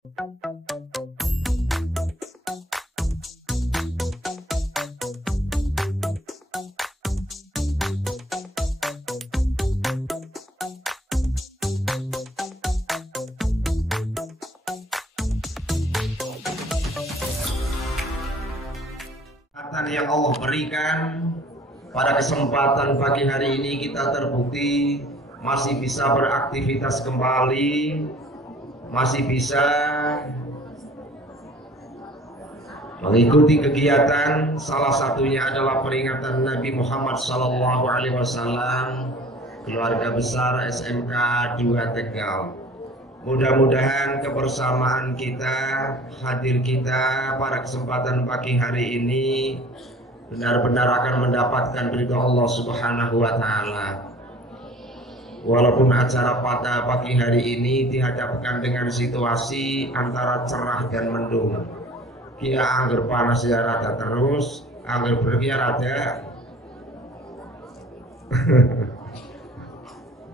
Yang Allah berikan pada kesempatan pagi hari ini, kita terbukti masih bisa beraktivitas kembali, masih bisa mengikuti kegiatan. Salah satunya adalah peringatan Nabi Muhammad SAW, keluarga besar SMK 2 Tegal. Mudah-mudahan kebersamaan kita, hadir kita pada kesempatan pagi hari ini benar-benar akan mendapatkan ridha Allah Subhanahu wa Ta'ala. Walaupun acara pada pagi hari ini dihadapkan dengan situasi antara cerah dan mendung, kia angger panas ya rada terus, angger berkia rada.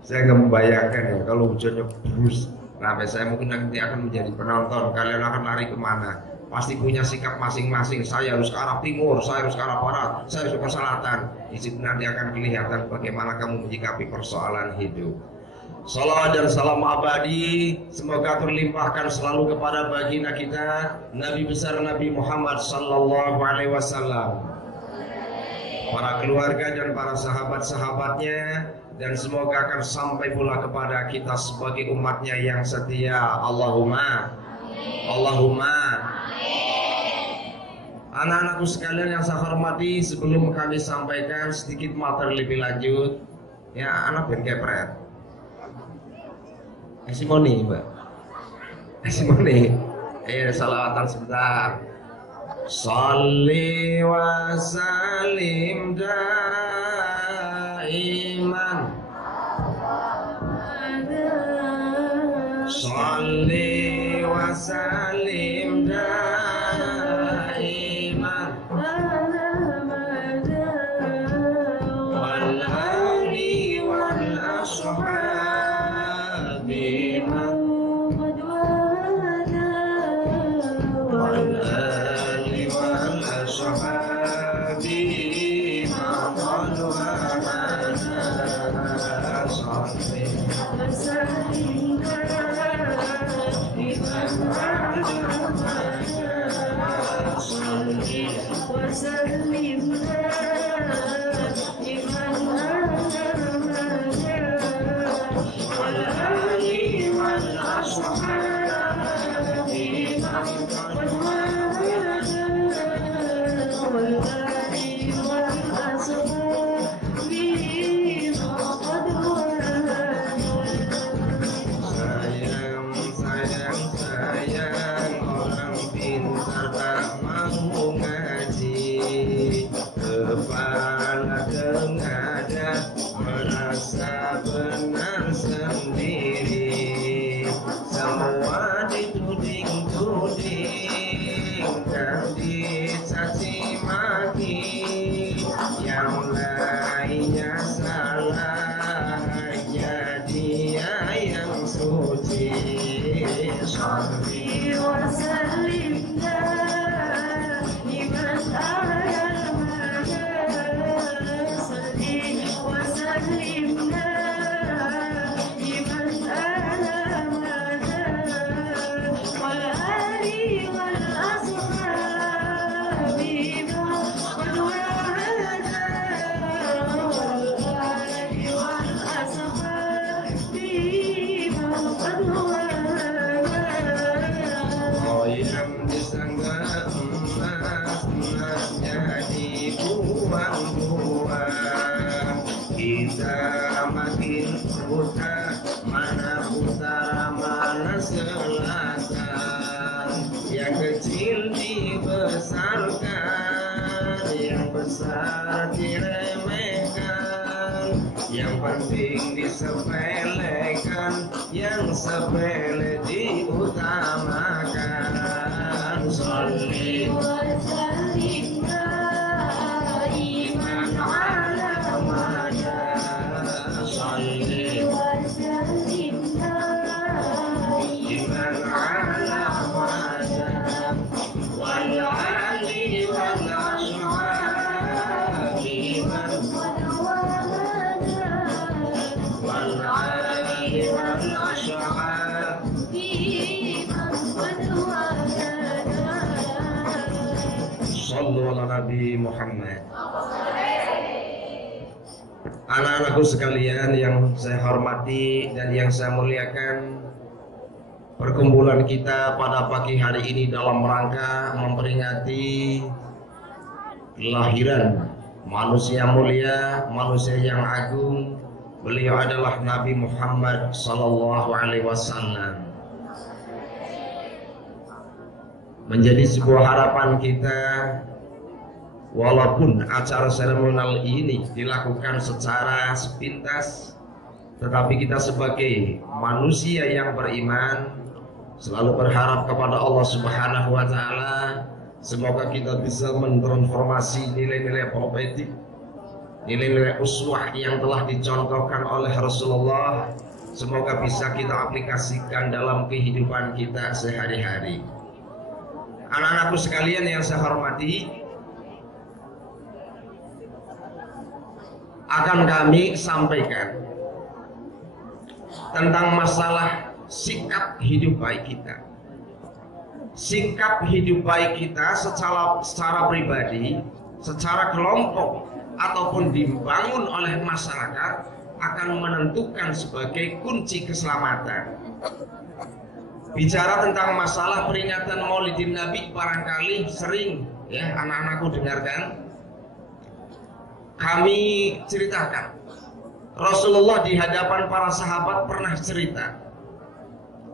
Saya nggak membayangkan ya kalau hujannya terus. Sampai saya mungkin nanti akan menjadi penonton, kalian akan lari kemana? Pasti punya sikap masing-masing. Saya harus ke arah timur, saya harus ke arah barat, saya harus ke selatan. Di situ nanti akan kelihatan bagaimana kamu menyikapi persoalan hidup. Salawat dan salam abadi semoga terlimpahkan selalu kepada baginda kita, Nabi besar Nabi Muhammad Sallallahu Alaihi Wasallam, para keluarga dan para sahabat-sahabatnya, dan semoga akan sampai pula kepada kita sebagai umatnya yang setia. Allahumma Allahumma. Anak-anakku sekalian yang saya hormati, sebelum kami sampaikan sedikit materi lebih lanjut, ya anak ben kepret. Simoni mbak, Simoni, salawatan sebentar. Salli wa salim daiman, salli wa salim daiman, wal ali wal ashabi man qad wala, wal ali wal ashabi man qad wala, salli wa salim disepelekan, yang sepele diutamakan. Sholli wa sallim daiman ala mada, sholli wa sallim daiman ala shallu ala Nabi Muhammad. Anak-anakku sekalian yang saya hormati dan yang saya muliakan, perkumpulan kita pada pagi hari ini dalam rangka memperingati kelahiran manusia mulia, manusia yang agung. Beliau adalah Nabi Muhammad sallallahu alaihi wasallam. Menjadi sebuah harapan kita, walaupun acara seremonial ini dilakukan secara sepintas, tetapi kita sebagai manusia yang beriman selalu berharap kepada Allah Subhanahu wa taala, semoga kita bisa mentransformasi nilai-nilai profetik, nilai-nilai uswah yang telah dicontohkan oleh Rasulullah, semoga bisa kita aplikasikan dalam kehidupan kita sehari-hari. Anak-anakku sekalian yang saya hormati, akan kami sampaikan tentang masalah sikap hidup baik kita. Sikap hidup baik kita secara pribadi, secara kelompok, ataupun dibangun oleh masyarakat akan menentukan sebagai kunci keselamatan. Bicara tentang masalah peringatan Maulidin Nabi, barangkali sering ya anak-anakku dengarkan. Kami ceritakan, Rasulullah di hadapan para sahabat pernah cerita,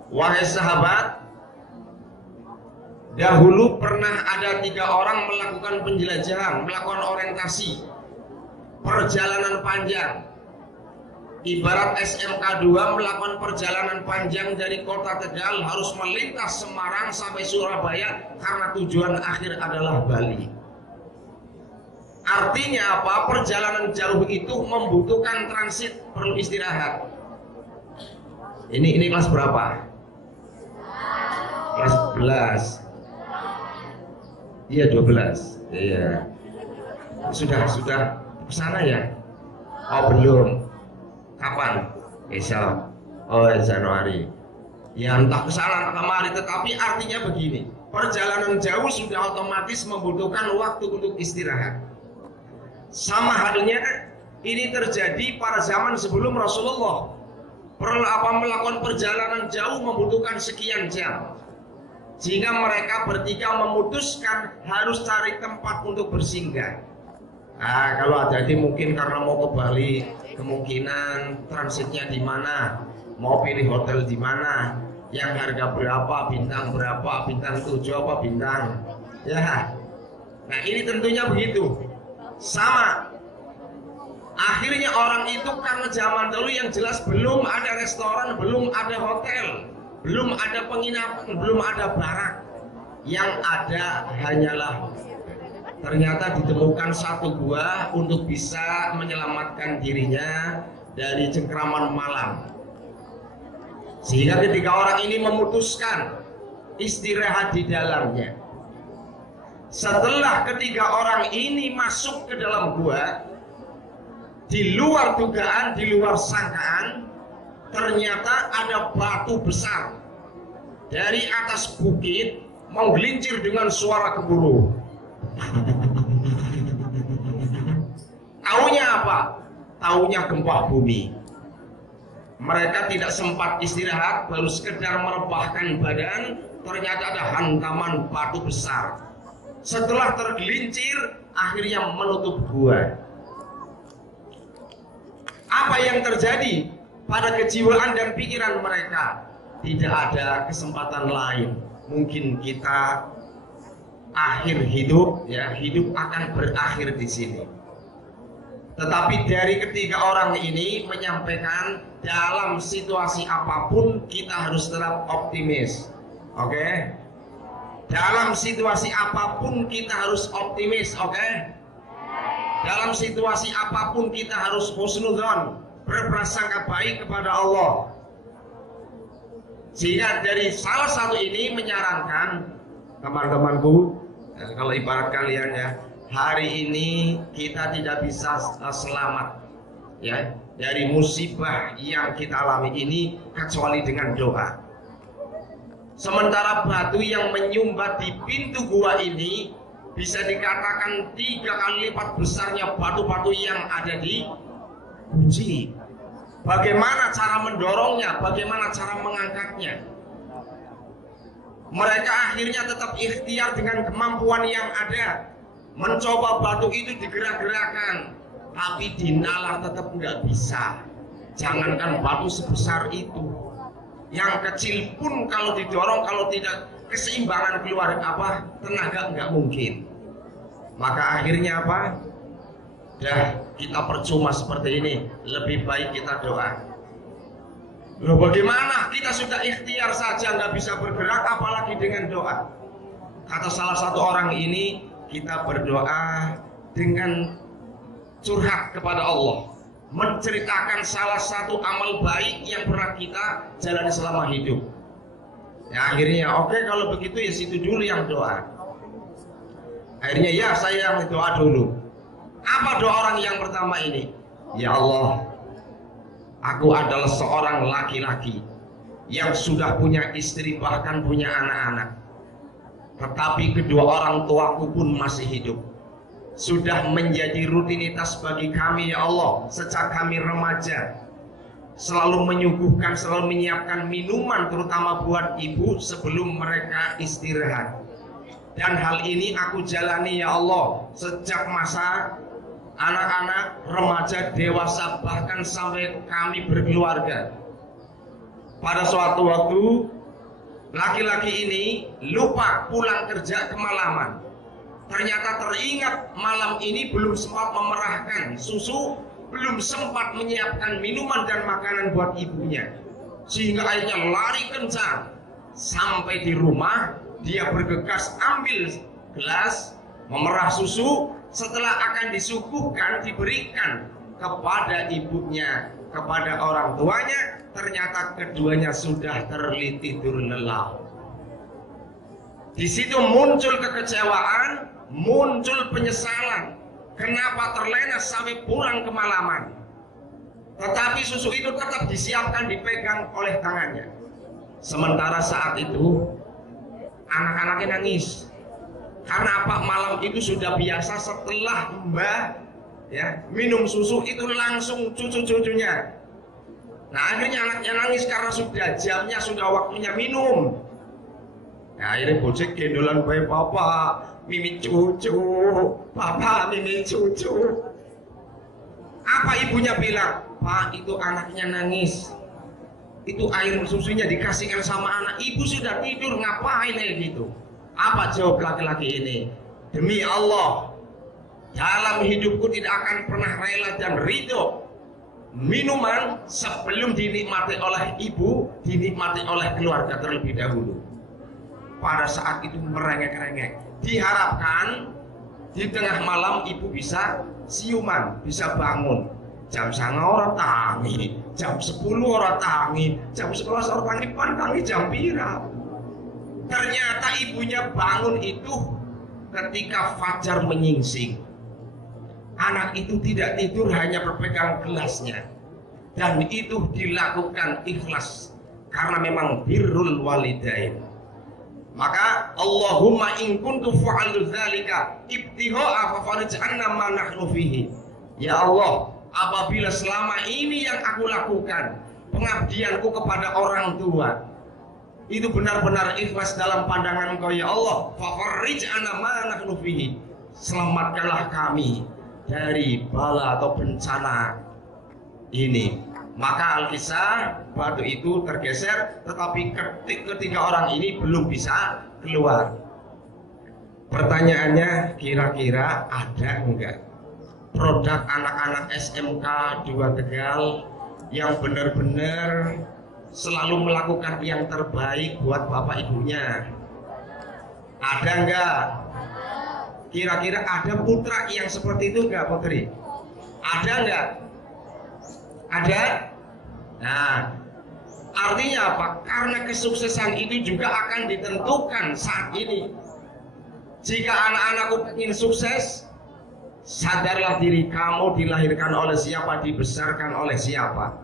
wahai sahabat, dahulu pernah ada 3 orang melakukan penjelajahan, melakukan orientasi, perjalanan panjang. Ibarat SMK 2 melakukan perjalanan panjang dari kota Tegal, harus melintas Semarang sampai Surabaya karena tujuan akhir adalah Bali. Artinya apa? Perjalanan jauh itu membutuhkan transit, perlu istirahat. Ini kelas berapa? Kelas 11. Iya 12. Iya. Sudah ke sana ya? Oh belum. Kapan? Besok. Oh Januari. Ya entah kesana entah kemari, tetapi artinya begini, perjalanan jauh sudah otomatis membutuhkan waktu untuk istirahat. Sama halnya ini terjadi pada zaman sebelum Rasulullah. Melakukan perjalanan jauh membutuhkan sekian jam, sehingga mereka bertiga memutuskan harus cari tempat untuk bersinggah. Nah, kalau hati-hati mungkin karena mau ke Bali, kemungkinan transitnya di mana, mau pilih hotel di mana, yang harga berapa, bintang berapa, bintang 7 apa bintang, ya. Nah ini tentunya begitu. Sama. Akhirnya orang itu karena zaman dulu yang jelas belum ada restoran, belum ada hotel, belum ada penginapan, belum ada barak. Yang ada hanyalah ternyata ditemukan satu gua untuk bisa menyelamatkan dirinya dari cengkraman malam. Sehingga ketika orang ini memutuskan istirahat di dalamnya. Setelah ketiga orang ini masuk ke dalam gua, di luar dugaan, di luar sangkaan, ternyata ada batu besar dari atas bukit menggelincir dengan suara gemuruh. Taunya apa? Taunya gempa bumi. Mereka tidak sempat istirahat, baru sekedar merebahkan badan, ternyata ada hantaman batu besar. Setelah tergelincir, akhirnya menutup gua. Apa yang terjadi pada kejiwaan dan pikiran mereka? Tidak ada kesempatan lain. Mungkin kita akhir hidup, ya hidup akan berakhir di sini. Tetapi dari ketiga orang ini menyampaikan dalam situasi apapun kita harus tetap optimis. Oke? Dalam situasi apapun kita harus optimis, oke? Dalam situasi apapun kita harus husnudzon, berprasangka baik kepada Allah. Sehingga dari salah satu ini menyarankan teman-temanku, kalau ibarat kalian ya, hari ini kita tidak bisa selamat ya dari musibah yang kita alami ini kecuali dengan doa. Sementara batu yang menyumbat di pintu gua ini bisa dikatakan 3 kali lipat besarnya batu-batu yang ada di guci. Bagaimana cara mendorongnya? Bagaimana cara mengangkatnya? Mereka akhirnya tetap ikhtiar dengan kemampuan yang ada, mencoba batu itu digerak-gerakan, tapi dinalar tetap nggak bisa. Jangankan batu sebesar itu, yang kecil pun kalau didorong, kalau tidak keseimbangan keluar tenaga nggak mungkin. Maka akhirnya apa? Dah kita percuma seperti ini, lebih baik kita doa. Loh, bagaimana? Kita sudah ikhtiar saja nggak bisa bergerak, apalagi dengan doa. Kata salah satu orang ini, kita berdoa dengan curhat kepada Allah, menceritakan salah satu amal baik yang pernah kita jalani selama hidup. Ya akhirnya oke, kalau begitu ya situ dulu yang doa. Akhirnya ya saya yang doa dulu. Apa doa orang yang pertama ini? Ya Allah, aku adalah seorang laki-laki yang sudah punya istri, bahkan punya anak-anak, tetapi kedua orang tuaku pun masih hidup. Sudah menjadi rutinitas bagi kami ya Allah, sejak kami remaja selalu menyuguhkan, selalu menyiapkan minuman terutama buat ibu sebelum mereka istirahat. Dan hal ini aku jalani ya Allah sejak masa anak-anak, remaja, dewasa, bahkan sampai kami berkeluarga. Pada suatu waktu laki-laki ini lupa pulang kerja kemalaman. Ternyata teringat malam ini belum sempat memerahkan susu, belum sempat menyiapkan minuman dan makanan buat ibunya, sehingga akhirnya lari kencang. Sampai di rumah dia bergegas ambil gelas, memerah susu. Setelah akan disuguhkan, diberikan kepada ibunya, kepada orang tuanya, ternyata keduanya sudah tertidur lelap. Di situ muncul kekecewaan, muncul penyesalan. Kenapa terlena sampai pulang kemalaman? Tetapi susu itu tetap disiapkan, dipegang oleh tangannya. Sementara saat itu anak-anaknya nangis. Karena apa? Malam itu sudah biasa setelah mbah minum susu itu langsung cucu-cucunya. Nah akhirnya anaknya nangis karena sudah jamnya, sudah waktunya minum. Nah akhirnya bocek gendolan bayi, papa mimi cucu, papa mimi cucu. Apa ibunya bilang? Pak, itu anaknya nangis, itu air susunya dikasihkan sama anak, ibu sudah tidur, ngapain kayak gitu? Apa jawab laki-laki ini? Demi Allah, dalam hidupku tidak akan pernah rela dan ridho minuman sebelum dinikmati oleh ibu, dinikmati oleh keluarga terlebih dahulu. Pada saat itu merengek-rengek. Diharapkan di tengah malam ibu bisa siuman, bisa bangun. Jam 9 orang tangi, jam 10 orang tangi, jam 11 orang tangi, pantangi jam pira. Ternyata ibunya bangun itu ketika fajar menyingsing. Anak itu tidak tidur, hanya berpegang gelasnya. Dan itu dilakukan ikhlas karena memang birrul walidain. Maka Allahumma in kuntu fa'alu dzalika ibtigha'a fa farij 'anna ma nahnu fihi. Ya Allah, apabila selama ini yang aku lakukan pengabdianku kepada orang tua itu benar-benar ikhlas dalam pandangan Engkau ya Allah, fa farij 'anna ma nahnu fihi. Selamatkanlah kami dari bala atau bencana ini. Maka Alkisah, batu itu tergeser, tetapi ketiga orang ini belum bisa keluar. Pertanyaannya, kira-kira ada enggak produk anak-anak SMK 2 Tegal yang benar-benar selalu melakukan yang terbaik buat bapak ibunya? Ada enggak? Kira-kira ada putra yang seperti itu enggak, Putri? Ada enggak? Ada? Nah, artinya apa? Karena kesuksesan itu juga akan ditentukan saat ini. Jika anak-anakku ingin sukses, sadarlah diri kamu dilahirkan oleh siapa, dibesarkan oleh siapa.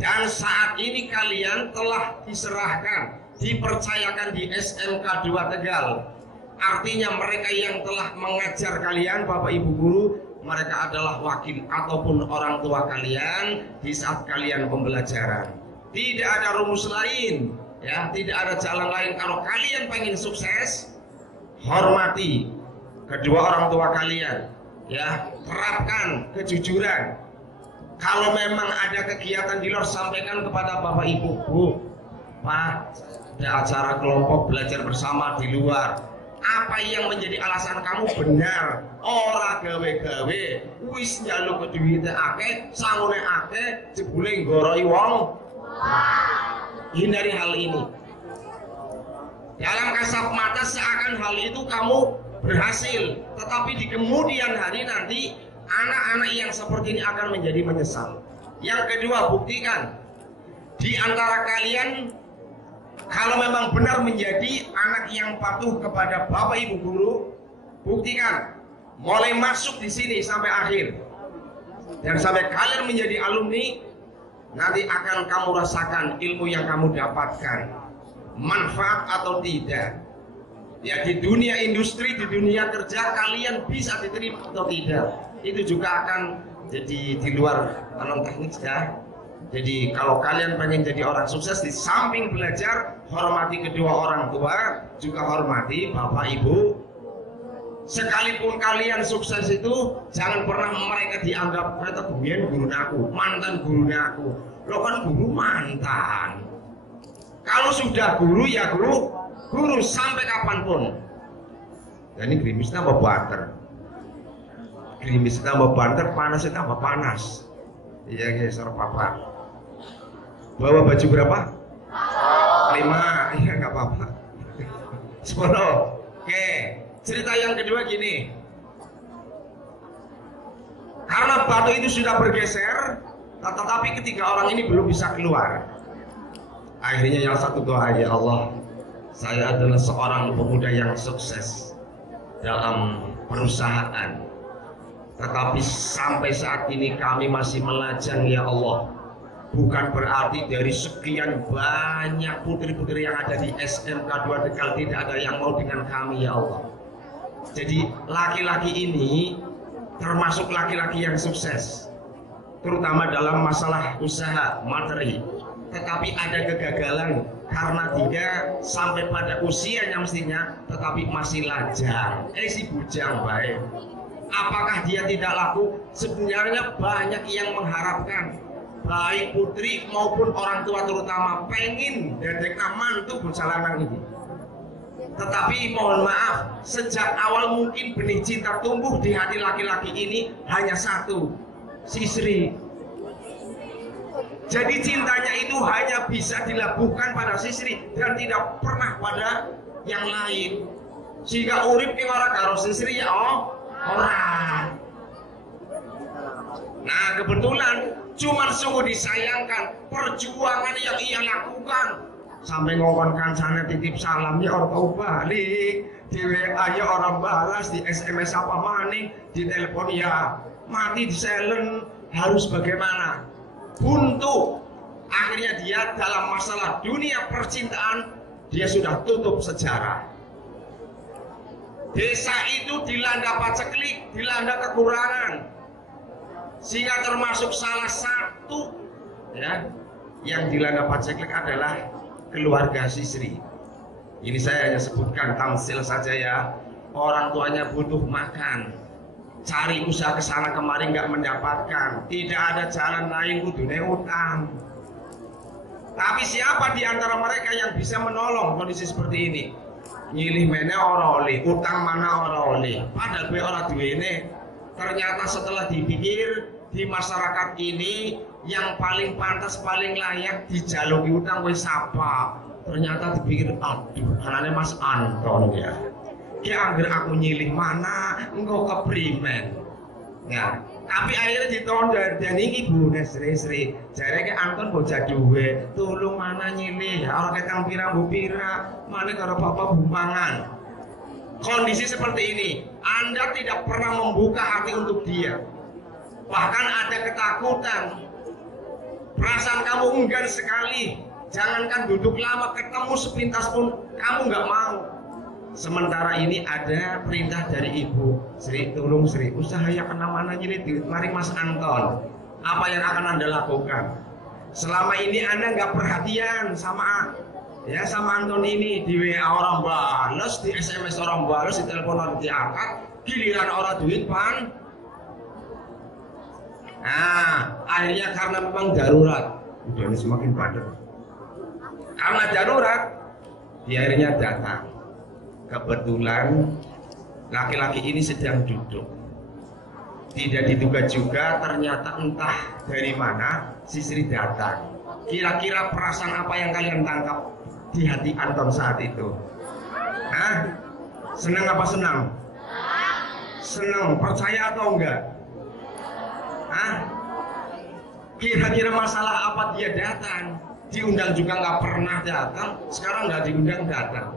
Dan saat ini kalian telah diserahkan, dipercayakan di SMK 2 Tegal. Artinya mereka yang telah mengajar kalian, Bapak Ibu guru, mereka adalah wakil ataupun orang tua kalian di saat kalian pembelajaran. Tidak ada rumus lain, ya, tidak ada jalan lain. Kalau kalian pengen sukses, hormati kedua orang tua kalian, ya, terapkan kejujuran. Kalau memang ada kegiatan di luar, sampaikan kepada Bapak Ibu, Bu, Pak, ada acara kelompok belajar bersama di luar. Apa yang menjadi alasan kamu benar? Ora gawe-gawe, wis njaluk duwite akeh, sangune akeh, jebule nggoroi wong. Hindari hal ini. Dalam kasat mata seakan hal itu kamu berhasil, tetapi di kemudian hari nanti anak-anak yang seperti ini akan menjadi menyesal. Yang kedua, buktikan di antara kalian kalau memang benar menjadi anak yang patuh kepada Bapak Ibu guru, buktikan mulai masuk di sini sampai akhir. Dan sampai kalian menjadi alumni, nanti akan kamu rasakan ilmu yang kamu dapatkan, manfaat atau tidak. Ya, di dunia industri, di dunia kerja kalian bisa diterima atau tidak. Itu juga akan jadi di luar non teknik ya. Jadi kalau kalian pengen jadi orang sukses, di samping belajar, hormati kedua orang tua, juga hormati Bapak Ibu. Sekalipun kalian sukses itu, jangan pernah mereka dianggap mereka guru aku, mantan guru aku. Lo kan guru mantan. Kalau sudah guru ya guru, guru sampai kapanpun. Dan ini gerimis tambah banter. Gerimis tambah banter, panas tambah panas. Iya guys, papa. Bawa baju berapa? 5. Iya nggak apa-apa. 10. Oke. Cerita yang kedua gini. Karena batu itu sudah bergeser, tetapi ketiga orang ini belum bisa keluar. Akhirnya yang satu doa, ya Allah, saya adalah seorang pemuda yang sukses dalam perusahaan, tetapi sampai saat ini kami masih melajang, ya Allah. Bukan berarti dari sekian banyak putri-putri yang ada di SMK 2 Tegal tidak ada yang mau dengan kami, ya Allah. Jadi laki-laki ini termasuk laki-laki yang sukses, terutama dalam masalah usaha materi. Tetapi ada kegagalan karena dia sampai pada usianya mestinya, tetapi masih lajang. Si bujang baik. Apakah dia tidak laku? Sebenarnya banyak yang mengharapkan, baik putri maupun orang tua terutama pengen dedek mantu bujalanan ini. Tetapi mohon maaf, sejak awal mungkin benih cinta tumbuh di hati laki-laki ini hanya satu, si Sri. Jadi cintanya itu hanya bisa dilabuhkan pada si Sri dan tidak pernah pada yang lain. Sehingga urip ing ora karo si Sri ya ora. Nah, kebetulan cuman sungguh disayangkan perjuangan yang ia lakukan. Sampai ngomong kancane titip salam ya orang tahu balik, di WA ya orang balas, di SMS apa maning, di telepon ya mati, di silent. Harus bagaimana? Buntu. Akhirnya dia dalam masalah dunia percintaan dia sudah tutup sejarah. Desa itu dilanda paceklik, dilanda kekurangan. Sehingga termasuk salah satu ya yang dilanda paceklik adalah keluarga si Sri. Ini saya hanya sebutkan tamsil saja ya. Orang tuanya butuh makan, cari usaha kesana kemari nggak mendapatkan, tidak ada jalan lain, kudune utang. Tapi siapa di antara mereka yang bisa menolong kondisi seperti ini? Nyilih mene ora oleh, utang mana ora oleh, padahal gue ora duwene. Ternyata setelah dipikir di masyarakat ini yang paling pantas, paling layak dijaluki utang wis sapa. Ternyata dipikir, aduh, anane Mas Anton ya. Ki anggere aku nyilih mana engko keprimen. Ya, tapi akhirnya diton dan iki Bu Sri. Jareke Anton bocah duwe, tulung mana nyilih, ora ketang pirang bu pira, mana karo papa bumpangan. Kondisi seperti ini, Anda tidak pernah membuka hati untuk dia. Bahkan ada ketakutan. Perasaan kamu enggan sekali. Jangankan duduk lama, ketemu sepintas pun kamu nggak mau. Sementara ini ada perintah dari Ibu Sri, tolong Sri, usaha yang kena mana ini mari Mas Anton. Apa yang akan Anda lakukan? Selama ini Anda nggak perhatian sama Anton ini, di WA orang balas, di SMS orang balas, di telepon orang diangkat, giliran orang duit pan. Nah, akhirnya karena memang darurat, udah ini semakin padat. Karena darurat, dia akhirnya datang. Kebetulan laki-laki ini sedang duduk. Tidak diduga juga ternyata entah dari mana si Sri datang. Kira-kira perasaan apa yang kalian tangkap di hati Anton saat itu? Hah? Senang apa senang? Senang, percaya atau enggak? Hah? Kira-kira masalah apa dia datang? Diundang juga nggak pernah datang, sekarang nggak diundang datang.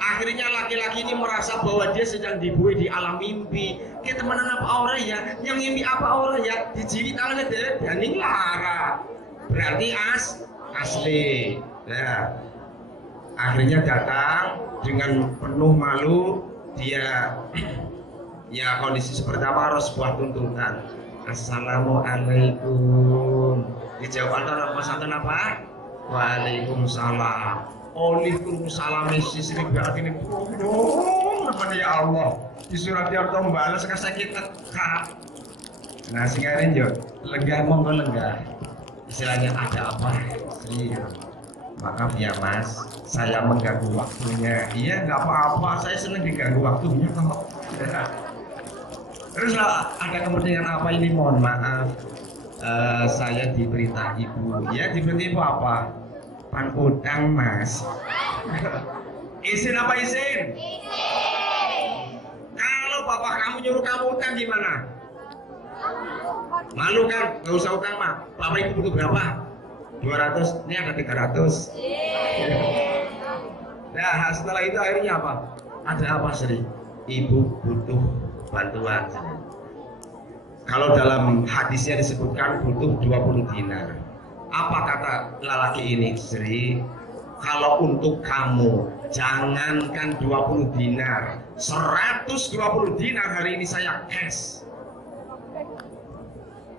Akhirnya laki-laki ini merasa bahwa dia sedang dibuai di alam mimpi. Kita temenan apa orang ya? Yang mimpi apa orang ya? Dijiwi tangannya deh, daning lara. Berarti asli. Ya. Akhirnya datang dengan penuh malu. Dia ya kondisi seperti apa harus buat tuntutan. Assalamualaikum. Dijawab antara Mas Anton apa? Waalaikumsalam. Waalaikumsalam. Si Sri berat ini namanya ya Allah. Di surat dia harus membalas sakit tekak. Nah sekarang jo lenggah monggo lenggah. Istilahnya ada apa? Sri, maaf ya Mas, saya mengganggu waktunya. Iya nggak apa-apa, saya senang diganggu waktunya kok. Terus ada kepentingan apa ini? Mohon maaf, saya diberita Ibu. Ya diberita Ibu apa? Pan utang Mas. Izin apa izin? Kalau bapak kamu nyuruh kamu utang gimana? Malu kan? Gak usah utang mah. Bapak Ibu butuh berapa? 200. Ini ada 300. Nah setelah itu akhirnya apa? Ada apa Sri? Ibu butuh bantuan. Kalau dalam hadisnya disebutkan butuh 20 dinar. Apa kata lelaki ini? Sri, kalau untuk kamu jangankan 20 dinar, 120 dinar hari ini saya cash.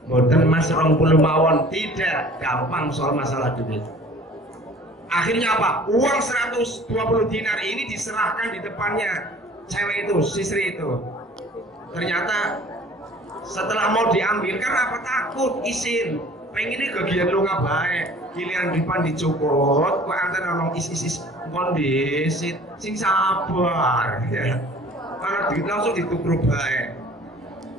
Boten Mas 20 mawon, tidak gampang soal masalah duit. Akhirnya apa? Uang 120 dinar ini diserahkan di depannya cewek itu, si Sri itu. Ternyata setelah mau diambil, karena apa? Takut izin. Pengennya kegiatan lu nggak baik, giliran depan dicukut, kok antar ngomong is kondisi, sing sabar, ya. Karena duit langsung ditukruk baik.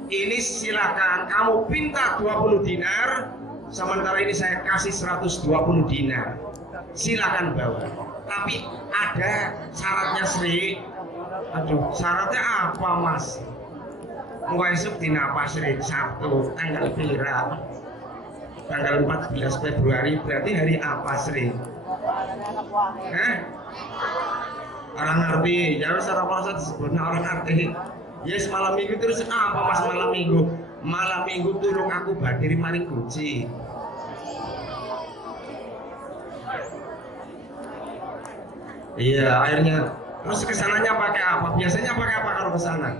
Ini silakan, kamu pinta 20 dinar, sementara ini saya kasih 120 dinar. Silakan bawa. Tapi ada syaratnya Sri. Aduh, syaratnya apa Mas? Enggak esok dina apa Sri? Sabtu, tanggal pira? Tanggal 14 Februari berarti hari apa Sri? Hah? Orang ngerti, ya secara puasa disebutnya orang ngerti. Yes malam minggu terus apa Mas malam minggu? Malam minggu tulung aku badiri maring guci. Iya akhirnya terus kesananya pakai apa? Biasanya pakai apa kalau kesana?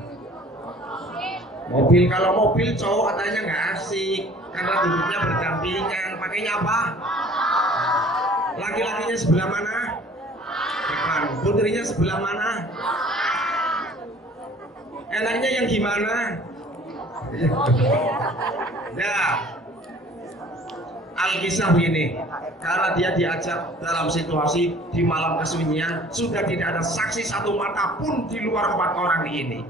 Mobil, kalau mobil cowok katanya nggak asik karena duduknya berdampingan. Pakainya apa? Laki-lakinya sebelah mana? Depan. Putrinya sebelah mana? Enaknya yang gimana? Nah, Alkisah begini, karena dia diajak dalam situasi di malam kesunyian, sudah tidak ada saksi satu mata pun di luar 4 orang ini.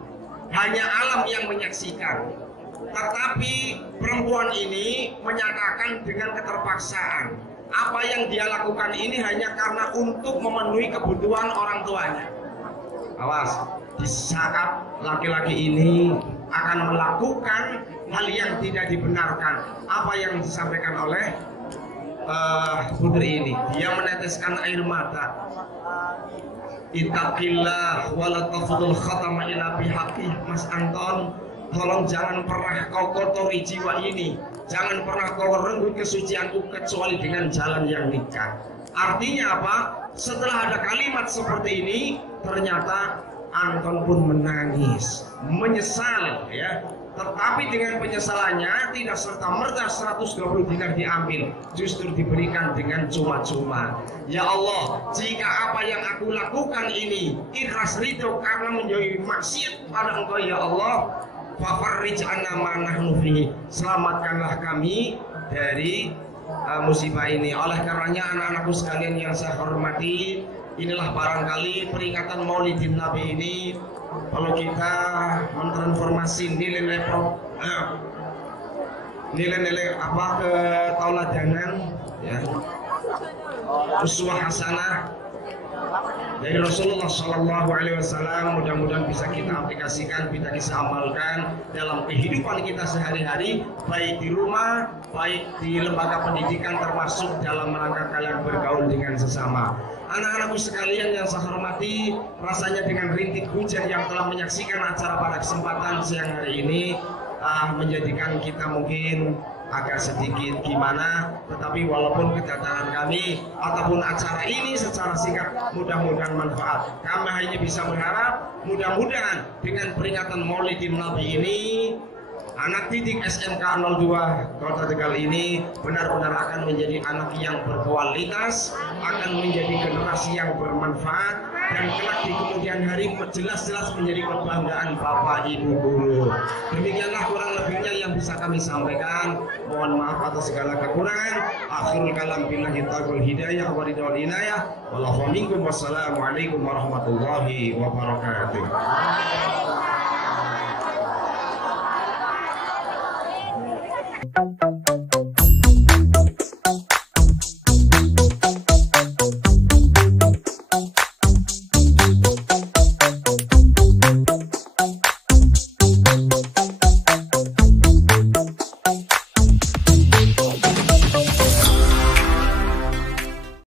Hanya alam yang menyaksikan. Tetapi perempuan ini menyatakan dengan keterpaksaan apa yang dia lakukan ini hanya karena untuk memenuhi kebutuhan orang tuanya. Awas, di saat laki-laki ini akan melakukan hal yang tidak dibenarkan, apa yang disampaikan oleh putri ini, dia meneteskan air mata. Ittaqillah wala tafdhul khatama ila bihaqi. Mas Anton, tolong jangan pernah kau kotori jiwa ini, jangan pernah kau renggut kesucianku kecuali dengan jalan yang nikah. Artinya apa? Setelah ada kalimat seperti ini, ternyata Anton pun menangis, menyesal ya. Tetapi dengan penyesalannya tidak serta-merta 120 dinar diambil, justru diberikan dengan cuma-cuma. Ya Allah, jika apa yang aku lakukan ini ikhlas ridho karena menjadi maksiat pada Engkau ya Allah, fafarrij anna ma nahnu fihi, selamatkanlah kami dari musibah ini. Oleh karenanya anak-anakku sekalian yang saya hormati, inilah barangkali peringatan Maulidin Nabi ini. Kalau kita mentransformasi nilai-nilai apa ketauladanan ya, uswah hasanah dari Rasulullah Shallallahu Alaihi Wasallam, mudah-mudahan bisa kita aplikasikan, bisa kita amalkan dalam kehidupan kita sehari-hari, baik di rumah, baik di lembaga pendidikan, termasuk dalam rangka kalian bergaul dengan sesama. Anak-anakku sekalian yang saya hormati, rasanya dengan rintik hujan yang telah menyaksikan acara pada kesempatan siang hari ini menjadikan kita mungkin agak sedikit gimana, tetapi walaupun kedatangan kami ataupun acara ini secara singkat mudah-mudahan manfaat. Kami hanya bisa berharap mudah-mudahan dengan peringatan Maulidin Nabi ini, anak didik SMK 02 Kota Tegal ini benar-benar akan menjadi anak yang berkualitas, akan menjadi generasi yang bermanfaat, dan kelak di kemudian hari jelas-jelas menjadi kebanggaan Bapak Ibu guru. Demikianlah kurang lebihnya yang bisa kami sampaikan. Mohon maaf atas segala kekurangan. Akhirul kalam billahi taufiq hidayah wa ridwal inayah. Wallahu minkum, wassalamualaikum warahmatullahi wabarakatuh.